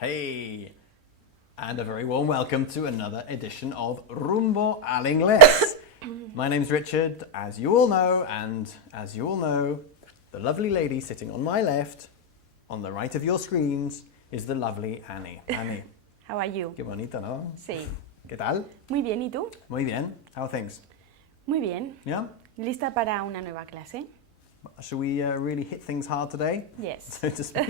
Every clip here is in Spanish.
Hey, and a very warm welcome to another edition of Rumbo al Inglés. My name's Richard, as you all know, and as you all know, the lovely lady sitting on my left, on the right of your screens, is the lovely Annie. Annie. How are you? Qué bonito, ¿no? Sí. ¿Qué tal? Muy bien, ¿y tú? Muy bien. How are things? Muy bien. Yeah? ¿Lista para una nueva clase? Should we really hit things hard today? Yes. So to speak.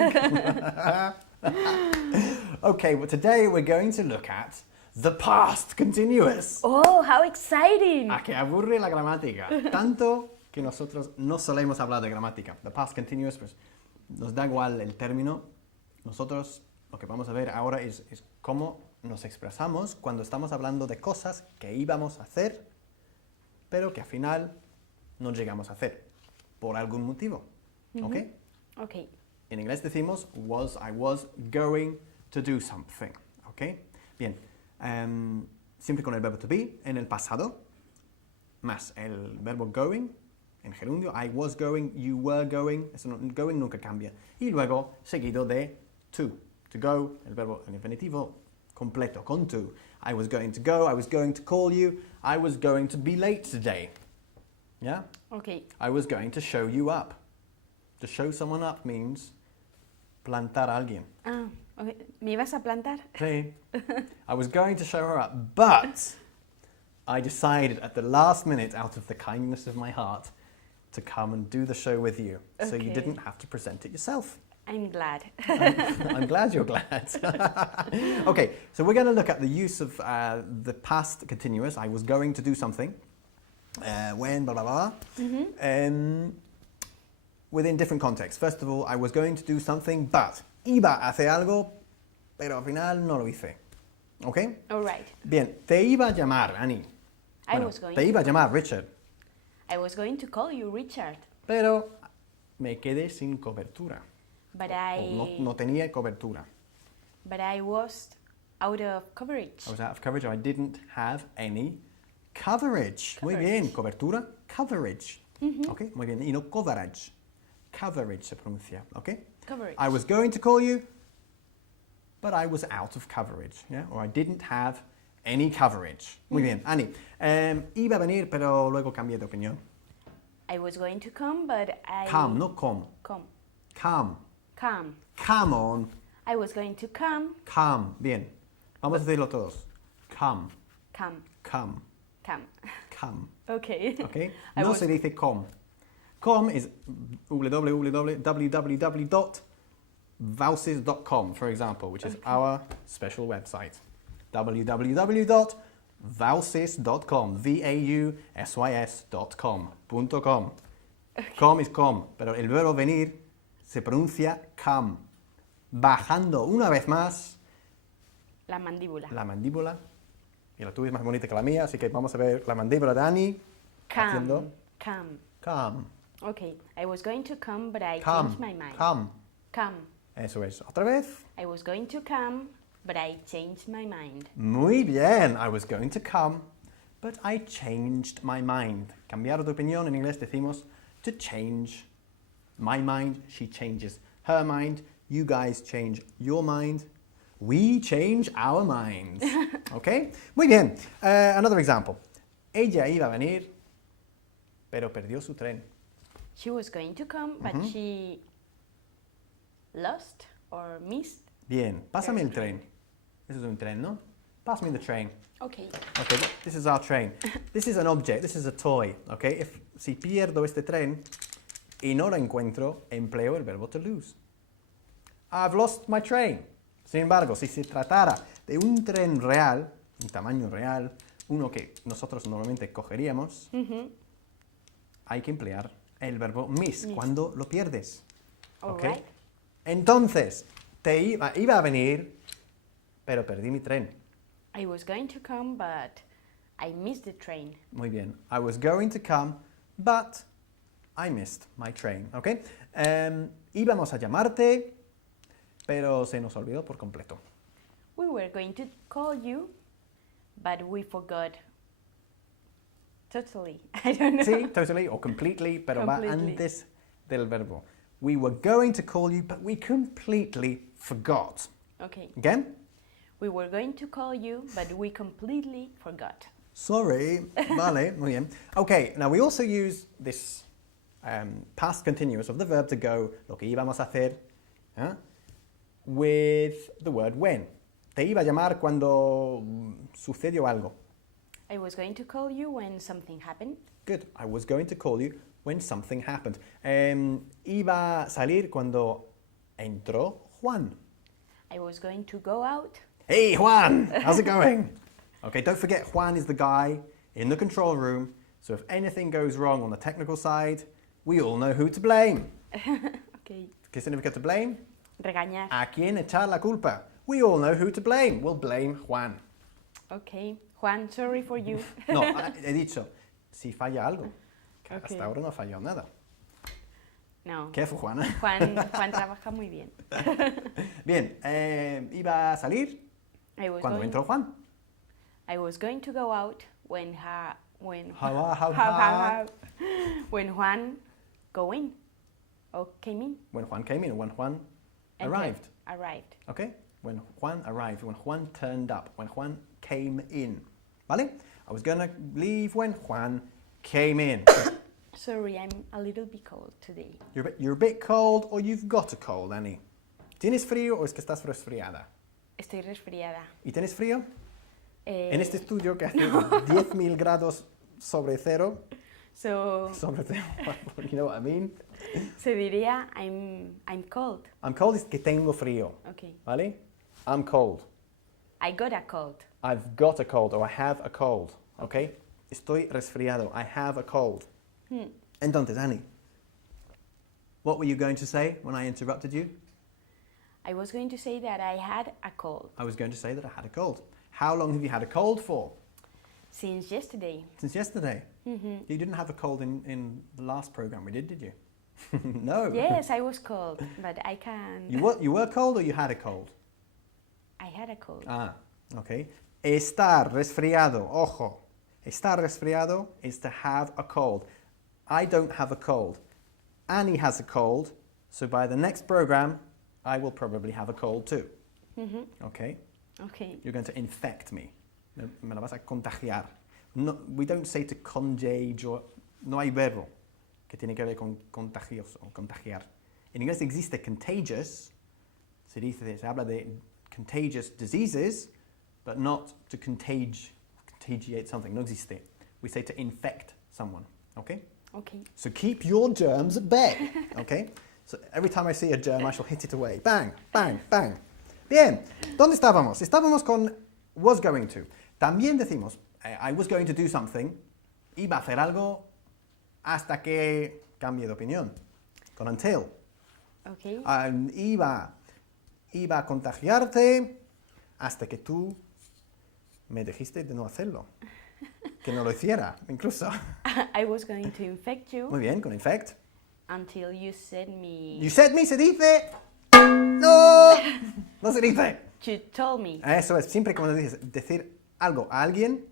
Okay, well today we're going to look at the past continuous. Oh, how exciting! A que aburre la gramática. Tanto que nosotros no solemos hablar de gramática. The past continuous, pues nos da igual el término. Nosotros lo que vamos a ver ahora es cómo nos expresamos cuando estamos hablando de cosas que íbamos a hacer, pero que al final no llegamos a hacer, por algún motivo. ¿Ok? Ok. En inglés decimos I was going to do something. ¿Ok? Bien. Siempre con el verbo to be en el pasado, más el verbo going en gerundio. I was going, you were going. Eso going nunca cambia. Y luego seguido de to go, el verbo en infinitivo completo, con to. I was going to go, I was going to call you, I was going to be late today. Yeah? Ok. I was going to show you up. To show someone up means plantar a alguien. Ah, okay. ¿Me ibas a plantar? Sí. I was going to show her up, but I decided at the last minute, out of the kindness of my heart, to come and do the show with you. So you Okay. didn't have to present it yourself. I'm glad. I'm glad you're glad. Okay, so we're going to look at the use of the past continuous. I was going to do something. When, blah, blah, blah. Within different contexts. First of all, I was going to do something, but iba a hacer algo, pero al final no lo hice. ¿Ok? All right. Bien, te iba a llamar, Annie. I was going te iba a llamar, Richard. I was going to call you Richard, Pero me quedé sin cobertura. but No tenía cobertura. I was out of coverage. I was out of coverage. I didn't have any coverage. Muy bien, cobertura, coverage. Ok, muy bien. Y no coverage. Coverage se pronuncia, ok? Coverage. I was going to call you, but I was out of coverage, yeah? Or I didn't have any coverage. Muy bien, Annie. Iba a venir, pero luego cambié de opinión. I was going to come, but I... Come, no come. Come. Come. Come. Come on. I was going to come. Come. Bien. Vamos a decirlo todos. Come. Come. Come. Come. Come. Okay. Okay? I No was- se dice com. Com is www.vouses.com, for example, which is our special website. www.vouses.com. VAUSYS.com. .com. Com is com, pero el verbo venir se pronuncia come. Bajando una vez más La mandíbula. la mandíbula. Y la tuya es más bonita que la mía, así que vamos a ver la mandíbula de Annie. Come. Haciendo Come. come. Okay. I was going to come, but I Come. changed my mind. Come. Come. Eso es. Otra vez. I was going to come, but I changed my mind. Muy bien. I was going to come, but I changed my mind. Cambiar de opinión en inglés decimos to change my mind. She changes her mind. You guys change your mind. We change our minds. Okay? Muy bien. Another example. Ella iba a venir, pero perdió su tren. She was going to come, but she lost or missed. Bien. Pásame el tren. This is un tren, ¿no? Pass me the train. Okay. Okay, this is our train. This is an object, this is a toy, okay? Si pierdo este tren y no lo encuentro, empleo el verbo to lose. I've lost my train. Sin embargo, si se tratara de un tren real, un tamaño real, uno que nosotros normalmente cogeríamos, hay que emplear el verbo miss cuando lo pierdes. All Okay? right. Entonces, iba a venir, pero perdí mi tren. I was going to come, but I missed the train. Muy bien. I was going to come, but I missed my train. ¿Ok? Íbamos a llamarte, pero se nos olvidó por completo. We were going to call you, but we forgot. Totally. I don't know. Sí, totally o completely, pero va Completely. antes del verbo. We were going to call you, but we completely forgot. Okay. Again? We were going to call you, but we completely forgot. Sorry. Vale, muy bien. Okay, now we also use this past continuous of the verb to go, lo que íbamos a hacer, with the word when. Te iba a llamar cuando sucedió algo. I was going to call you when something happened. Good. I was going to call you when something happened. Iba a salir cuando entró Juan. I was going to go out. Hey, Juan! How's it going? Okay, don't forget Juan is the guy in the control room, so if anything goes wrong on the technical side, we all know who to blame. Okay. ¿Qué significa to blame? Regañar. ¿A quién echar la culpa? We all know who to blame. We'll blame Juan. Okay. Juan, sorry for you. No, he dicho, si falla algo. Que Okay. hasta ahora no ha fallado nada. No. Careful, Juana. Juan trabaja muy bien. Bien, iba a salir cuando entró Juan. I was going to go out when when Juan go in or came in. When Juan came in, when Juan arrived. Arrived. Okay? When Juan arrived, when Juan turned up, when Juan came in. ¿Vale? I was going to leave when Juan came in. Sorry, I'm a little bit cold today. You're a bit cold or you've got a cold, Annie? ¿Tienes frío o es que estás resfriada? Estoy resfriada. ¿Y tienes frío? En este estudio que hace 10.000 grados sobre cero. Sobre cero, you know what I mean? Se diría I'm cold. I'm cold es que tengo frío. Okay. ¿Vale? I'm cold. I got a cold. I've got a cold or I have a cold. Okay? Estoy resfriado. I have a cold. Entonces, Annie, what were you going to say when I interrupted you? I was going to say that I had a cold. I was going to say that I had a cold. How long have you had a cold for? Since yesterday. Since yesterday? Mm-hmm. You didn't have a cold in the last program we did you? No. Yes, I was cold, but I can... You were cold or you had a cold? I had a cold. Ah, okay. Estar resfriado, ojo. Estar resfriado is to have a cold. I don't have a cold. Annie has a cold, so by the next program, I will probably have a cold too. Mm-hmm. Okay? Okay. You're going to infect me. Me la vas a contagiar. No, we don't say to contagiate or... No hay verbo que tiene que ver con contagioso o contagiar. En inglés existe contagious. Se habla de contagious diseases, but not to contagiate something. No existe. We say to infect someone. Okay? Okay. So keep your germs at bay. Okay? So every time I see a germ, I shall hit it away. Bang, bang, bang. Bien. ¿Dónde estábamos? Estábamos con was going to. También decimos, I was going to do something. Iba a hacer algo hasta que cambie de opinión. Con until. Okay. Iba a contagiarte hasta que tú me dijiste de no hacerlo. Que no lo hiciera, incluso. I was going to infect you. Muy bien, con infect. Until you said me... You said me, se dice... No, no se dice. You told me. Eso es, siempre cuando dices decir algo a alguien,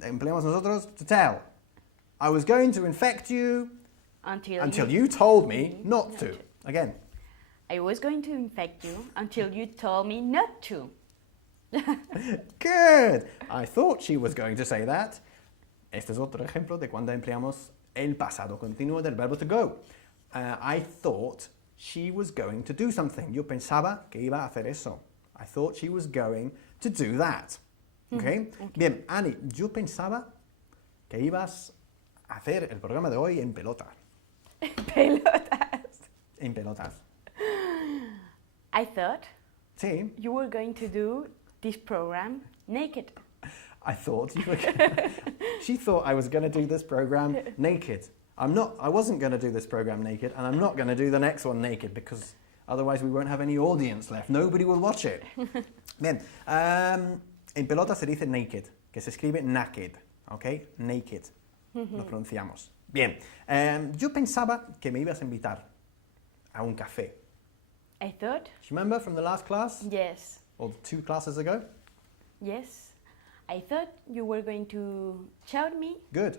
empleamos nosotros to tell. I was going to infect you until you told me not to. Again. I was going to infect you until you told me not to. Good. I thought she was going to say that. Este es otro ejemplo de cuando empleamos el pasado continuo del verbo to go. I thought she was going to do something. Yo pensaba que iba a hacer eso. I thought she was going to do that. Okay? Okay. Bien, Annie, yo pensaba que ibas a hacer el programa de hoy en pelota. Pelotas. En pelotas. I thought Sí. you were going to do this program naked. I thought you were She thought I was going to do this program naked. I wasn't going to do this program naked, and I'm not going to do the next one naked, because otherwise we won't have any audience left. Nobody will watch it. Bien. En pelota se dice naked, que se escribe naked. ¿Ok? Naked. Lo pronunciamos. Bien. Yo pensaba que me ibas a invitar a un café. I thought? Do you remember from the last class? Yes. Or 2 classes ago? Yes. I thought you were going to shout me. Good.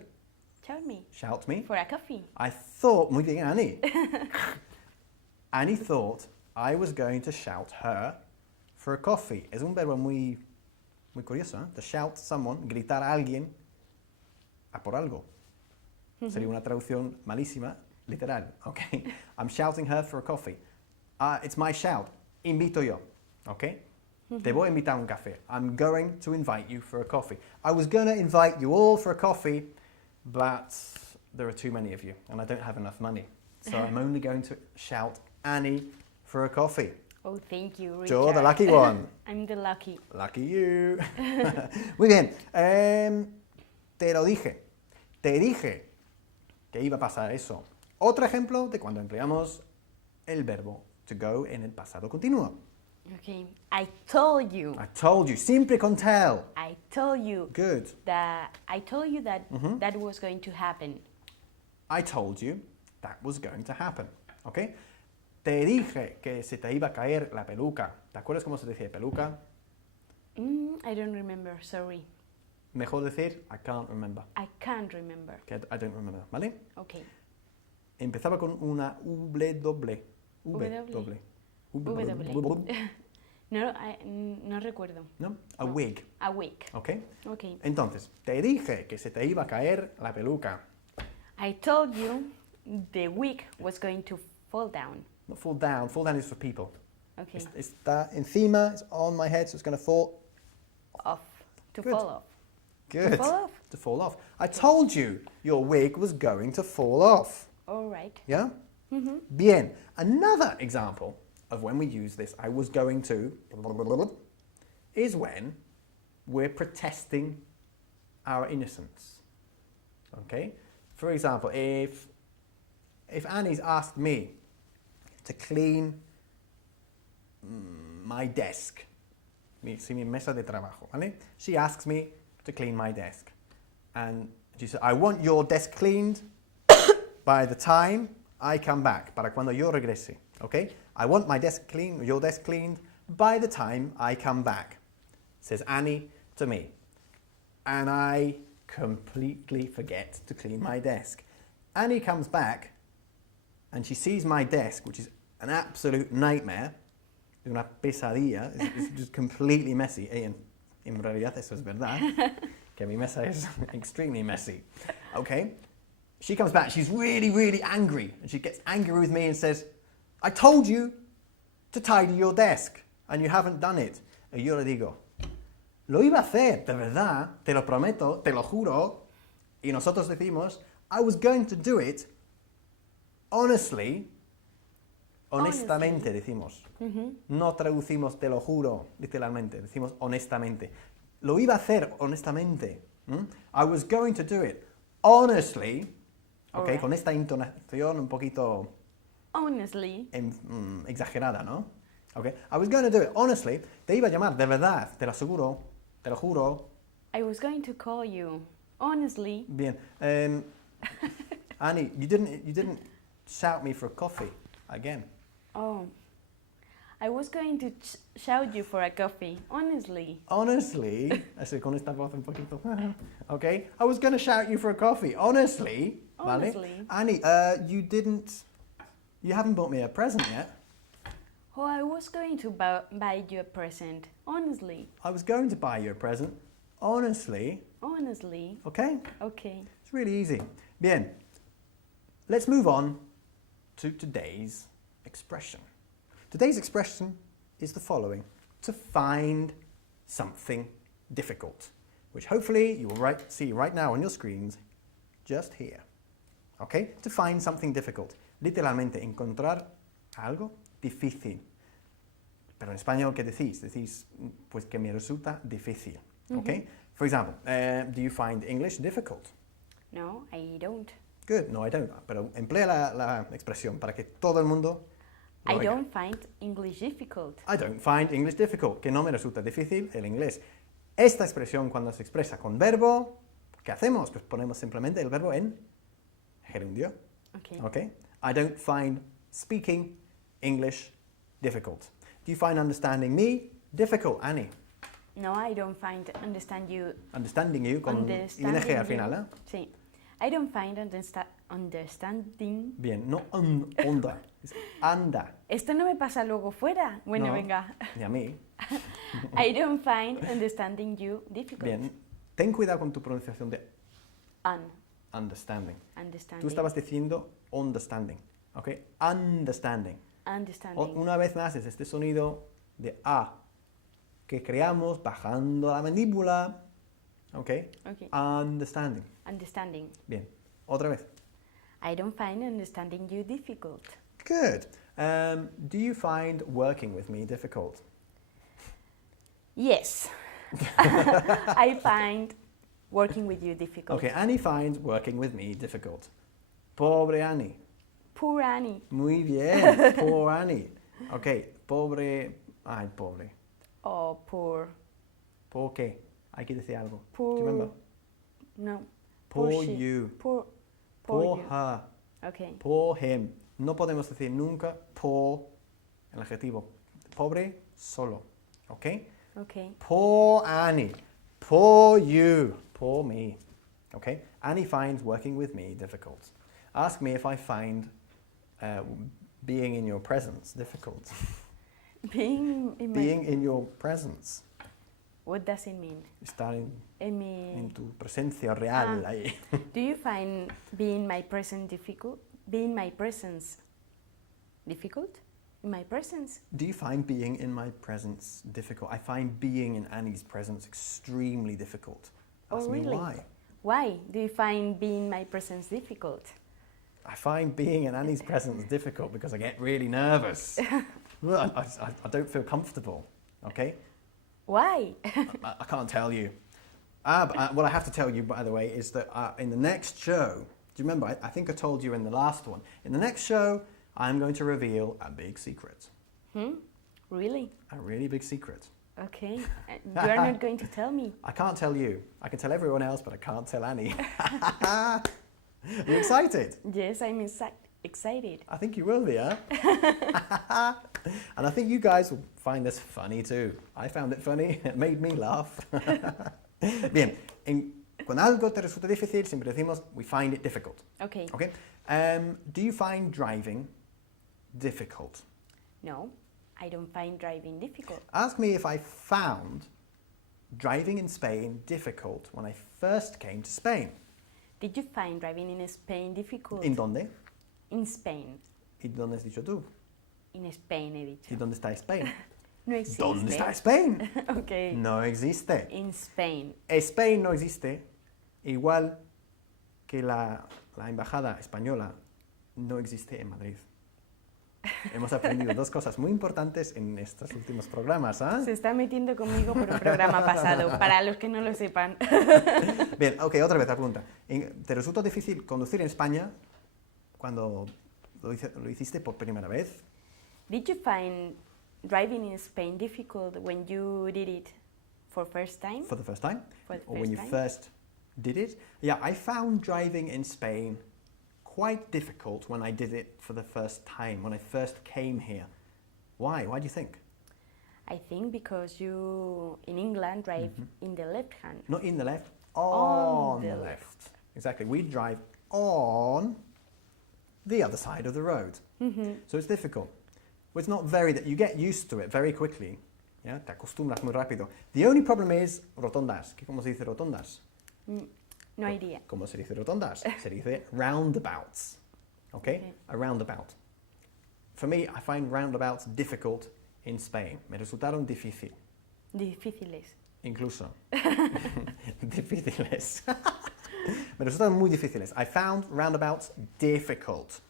Shout me. Shout me. For a coffee. I thought, muy bien, Annie. Annie thought I was going to shout her for a coffee. Es un verbo muy curioso, ¿eh? To shout someone, gritar a alguien a por algo. Sería una traducción malísima, literal, ¿ok? I'm shouting her for a coffee. It's my shout. Invito yo, ¿ok? Te voy a invitar a un café. I'm going to invite you for a coffee. I was going to invite you all for a coffee, but there are too many of you, and I don't have enough money. So I'm only going to shout Annie for a coffee. Oh, thank you, Richard. You're the lucky one. I'm the lucky. Lucky you. Muy bien. Te lo dije. Te dije que iba a pasar eso. Otro ejemplo de cuando empleamos el verbo to go en el pasado continuo. Okay, I told you. I told you. Siempre con tell. I told you. Good. I told you that that was going to happen. I told you that was going to happen. ¿Ok? Te dije que se te iba a caer la peluca. ¿Te acuerdas cómo se decía peluca? I don't remember, sorry. Mejor decir I can't remember. I can't remember. Que I don't remember, ¿vale? Okay. Empezaba con una W. W. No recuerdo. ¿No? A wig. A wig. ¿Ok? Okay. Entonces, te dije que se te iba a caer la peluca. I told you the wig was going to fall down. Not fall down. Fall down is for people. Okay. Está encima, it's on my head, so it's going to fall Off. To Good. fall off. Good. To fall off. To fall off. I told you your wig was going to fall off. All right. Yeah? Bien. Another example of when we use this, I was going to, is when we're protesting our innocence. Okay? For example, if Annie's asked me to clean my desk, mi mesa de trabajo, ¿vale? She asks me to clean my desk. And she said, I want your desk cleaned by the time I come back, para cuando yo regrese, okay? I want my desk clean, your desk cleaned by the time I come back, says Annie to me. And I completely forget to clean my desk. Annie comes back and she sees my desk, which is an absolute nightmare, es una pesadilla, it's just completely messy. En realidad eso es verdad, que mi mesa es extremely messy. Okay? She comes back, she's really, really angry, and she gets angry with me and says, I told you to tidy your desk, and you haven't done it. Y yo le digo, lo iba a hacer, de verdad, te lo prometo, te lo juro. Y nosotros decimos, I was going to do it, honestly, honestamente decimos. No traducimos te lo juro, literalmente, decimos honestamente. Lo iba a hacer honestamente. I was going to do it honestly. Okay, Alright. con esta entonación un poquito Honestly. exagerada, ¿no? Okay, I was going to do it honestly. Te iba a llamar, de verdad, te lo aseguro, te lo juro. I was going to call you. Honestly. Bien. Annie, you didn't shout me for a coffee again. Oh. I was going to shout you for a coffee. Honestly. Honestly, así con esta voz un poquito. Okay, I was going to shout you for a coffee. Honestly, ¿vale? Honestly. Annie, you haven't bought me a present yet. Oh, I was going to buy you a present. Honestly. I was going to buy you a present. Honestly, Honestly. okay? Okay. It's really easy. Bien, let's move on to today's expression. Today's expression is the following: to find something difficult, which hopefully you will see right now on your screens, just here. Okay? To find something difficult. Literalmente, encontrar algo difícil. Pero en español, ¿qué decís? Decís, pues que me resulta difícil. Okay? For example, do you find English difficult? No, I don't. Good. No, I don't. Pero emplea la expresión para que todo el mundo lo I oiga. don't find English difficult. I don't find English difficult, que no me resulta difícil el inglés. Esta expresión cuando se expresa con verbo, ¿qué hacemos? Pues ponemos simplemente el verbo en gerundio. Okay. Okay? I don't find speaking English difficult. Do you find understanding me difficult, Annie? No, I don't find understanding Understanding you con ing al final, ¿eh? Sí. I don't find understanding. Bien, no onda, es anda. Esto no me pasa luego fuera. Bueno, No. venga. Ni a mí. I don't find understanding you difficult. Bien, ten cuidado con tu pronunciación de understanding. Understanding. Tú estabas diciendo understanding, ¿ok? Understanding. Understanding. Una vez más es este sonido de A que creamos bajando la mandíbula, ¿ok? Okay. Understanding. Understanding. Bien, otra vez. I don't find understanding you difficult. Good. Do you find working with me difficult? Yes. I find working with you difficult. Okay, Annie finds working with me difficult. Pobre Annie. Poor Annie. Muy bien, poor Annie. Okay, pobre. Ay, pobre. Oh, poor. ¿Por qué? Hay que decir algo. Poor. Do you remember? No. Poor she. you. Poor Poor you. her. Okay. Poor him. No podemos decir nunca poor, el adjetivo. Pobre, solo. Okay? Okay. Poor Annie. Poor you. Poor me. Okay? Annie finds working with me difficult. Ask me if I find being in your presence difficult. Being in my... Being in your presence. What does it mean? Estar en In tu presencia real Ah. ahí. Do you find being my presence difficult? Being my presence difficult? In my presence? Do you find being in my presence difficult? I find being in Annie's presence extremely difficult. Oh, Ask me really? why. Why do you find being my presence difficult? I find being in Annie's presence difficult because I get really nervous. I don't feel comfortable, okay? Why? I can't tell you. What I have to tell you, by the way, is that in the next show, do you remember, I think I told you in the last one, in the next show, I'm going to reveal a big secret. Really? A really big secret. Okay. You are not going to tell me. I can't tell you. I can tell everyone else, but I can't tell Annie. Are you excited? Yes, I'm excited. I think you will be, huh? And I think you guys will find this funny too. I found it funny. It made me laugh. Bien, cuando algo te resulta difícil, siempre decimos, we find it difficult. Okay. Okay? Do you find driving difficult? No, I don't find driving difficult. Ask me if I found driving in Spain difficult when I first came to Spain. Did you find driving in Spain difficult? ¿En dónde? In Spain. ¿Y dónde has dicho tú? In Spain, he dicho. ¿Y dónde está Spain? No existe. ¿Dónde está Spain? Okay. No existe. In Spain. Spain no existe, igual que la embajada española no existe en Madrid. Hemos aprendido dos cosas muy importantes en estos últimos programas, ¿ah? Se está metiendo conmigo por un programa pasado, para los que no lo sepan. Bien, ok, otra vez la pregunta. ¿Te resultó difícil conducir en España cuando lo hiciste por primera vez? Did you find driving in Spain difficult when you did it for first time? For the first time? For the Or when you first time? first did it? Yeah, I found driving in Spain quite difficult when I did it for the first time, when I first came here. Why? Why do you think? I think because you, in England, drive in the left hand. Not in the left, on the the left. Exactly. We drive on the other side of the road. So it's difficult. Well, it's not very that you get used to it very quickly. Yeah, te acostumbras muy rápido. The only problem is rotondas. ¿Cómo se dice rotondas? No idea. ¿Cómo se dice rotondas? Se dice roundabouts. Okay? A roundabout. For me, I find roundabouts difficult in Spain. Me resultaron difícil. Difíciles. Incluso. Difíciles. Me resultaron muy difíciles. I found roundabouts difficult.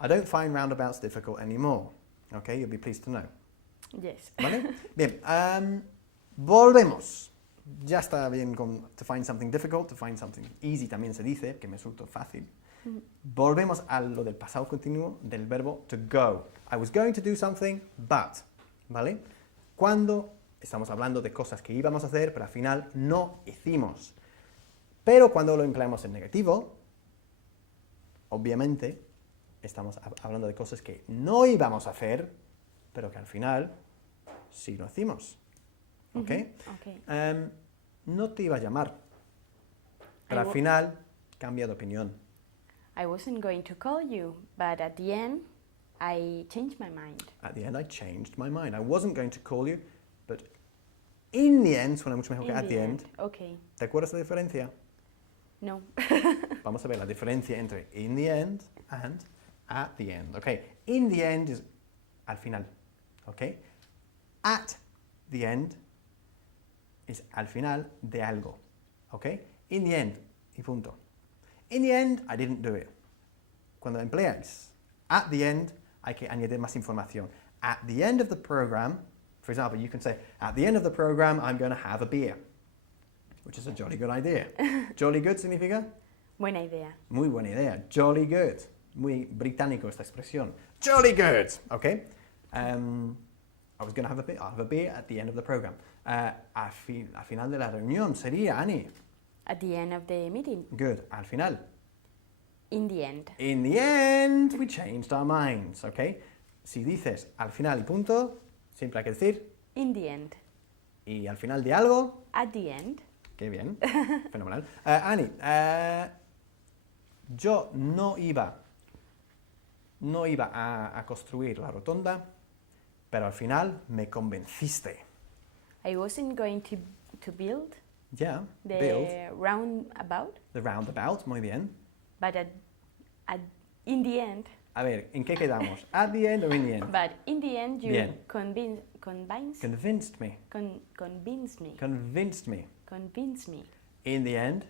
I don't find roundabouts difficult anymore. Okay, you'll be pleased to know. Yes. ¿Vale? Bien, volvemos. Ya está bien con to find something difficult, to find something easy también se dice, que me resultó fácil. Volvemos a lo del pasado continuo del verbo to go. I was going to do something, but. ¿Vale? Cuando estamos hablando de cosas que íbamos a hacer, pero al final no hicimos. Pero cuando lo empleamos en negativo, obviamente estamos hablando de cosas que no íbamos a hacer, pero que al final sí lo hicimos. ¿Ok? Okay. No te iba a llamar, pero al final cambia de opinión. I wasn't going to call you, but at the end, I changed my mind. At the end, I changed my mind. I wasn't going to call you, but In the end suena mucho mejor que In at the end. Okay. ¿Te acuerdas la diferencia? No. Vamos a ver la diferencia entre in the end and at the end. Okay. In the end es al final. Okay. At the end es al final de algo. Okay. In the end y punto. In the end, I didn't do it. Cuando empleas at the end, hay que añadir más información. At the end of the program, for example, you can say, at the end of the program, I'm going to have a beer, which is a jolly good idea. Jolly good significa Buena idea. muy buena idea. Jolly good. Muy británico esta expresión. Jolly good. Okay. I was going to have a beer. I'll have a beer at the end of the program. Al final de la reunión sería, Annie. At the end of the meeting. Good. Al final. In the end. In the end, we changed our minds, ¿ok? Si dices al final y punto, siempre hay que decir In the end. y al final de algo, At the end. qué bien, fenomenal. Annie, yo no iba a construir la rotonda, pero al final me convenciste. I wasn't going to build Yeah, the build roundabout, the roundabout, muy bien. but in the end, A ver, ¿en qué quedamos? At the end or in the end? but in the end you Bien. convinced me. Convinced me. In the end,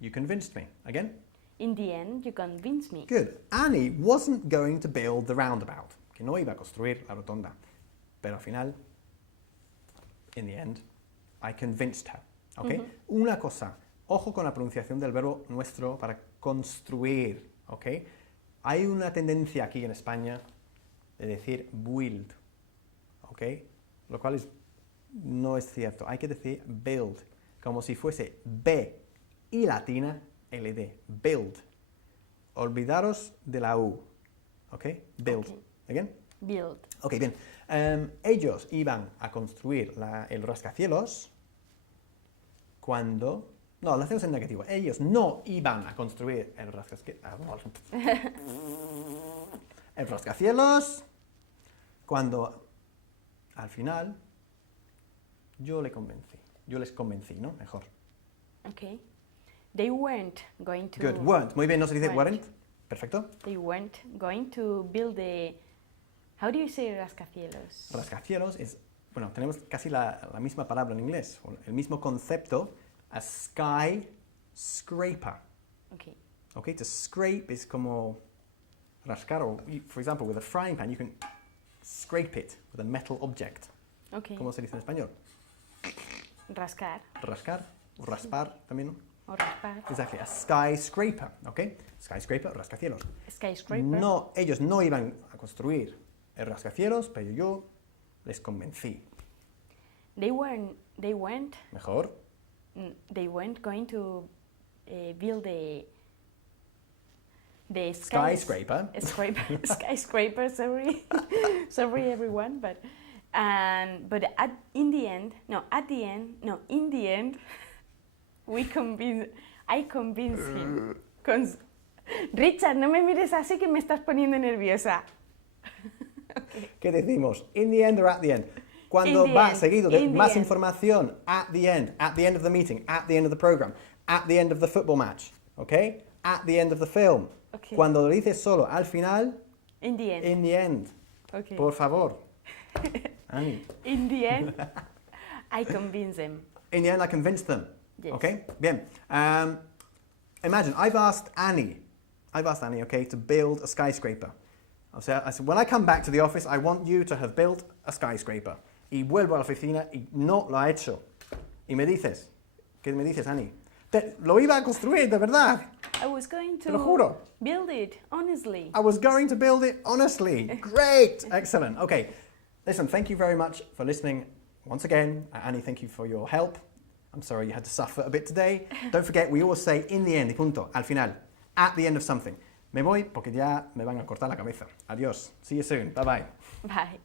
you convinced me. Again? In the end, you convinced me. Good. Annie wasn't going to build the roundabout, que no iba a construir la rotonda. Pero al final, in the end, I convinced her. ¿Ok? Una cosa, ojo con la pronunciación del verbo nuestro para construir. ¿Ok? Hay una tendencia aquí en España de decir build. ¿Ok? Lo cual no es cierto. Hay que decir build, como si fuese B y latina LD. Build. Olvidaros de la U. ¿Ok? Build. Okay. Again? Build. Ok, bien. Ellos iban a construir el rascacielos cuando... No, lo hacemos en negativo. Ellos no iban a construir el rascacielos cuando al final yo les convencí, ¿no? Mejor. Okay. They weren't going to... Good. Weren't. Muy bien, no se dice Weren't. weren't. Perfecto. They weren't going to build the... How do you say rascacielos? Rascacielos es... Bueno, tenemos casi la misma palabra en inglés, o el mismo concepto. A skyscraper. Okay. Okay, to scrape is como rascar, or for example, with a frying pan, you can scrape it with a metal object. Okay. ¿Cómo se dice en español? Rascar Rascar, o raspar también, ¿no? o raspar. Exactly, a skyscraper, ¿ok? Skyscraper, rascacielos. Skyscraper. No, ellos no iban a construir el rascacielos, pero yo les convencí. They weren't Mejor. going to build the Skyscraper. skyscraper. Sorry, sorry everyone, but in the end, I convinced him. Richard, no me mires así que me estás poniendo nerviosa. Okay. ¿Qué decimos? In the end or at the end? Cuando In the va end, seguido de in the más end. información, at the end of the meeting, at the end of the program, at the end of the football match, ¿ok? At the end of the film. Okay. Cuando lo dices solo al final, In the end. in the end. Okay. Por favor. Annie. In the end, I convinced them. In the end, I convinced them. Yes. Okay? Bien. Imagine, I've asked Annie, okay, to build a skyscraper. O sea, I said, when I come back to the office, I want you to have built a skyscraper. Y vuelvo a la oficina y no lo ha hecho. Y me dices, ¿qué me dices, Annie? Lo iba a construir, de verdad. I was going Te lo juro. to build it, honestly. I was going to build it honestly. Great. Excellent. Okay. Listen, thank you very much for listening once again. Annie, thank you for your help. I'm sorry you had to suffer a bit today. Don't forget, we always say in the end, y punto, al final, at the end of something. Me voy porque ya me van a cortar la cabeza. Adiós. See you soon. Bye bye. Bye.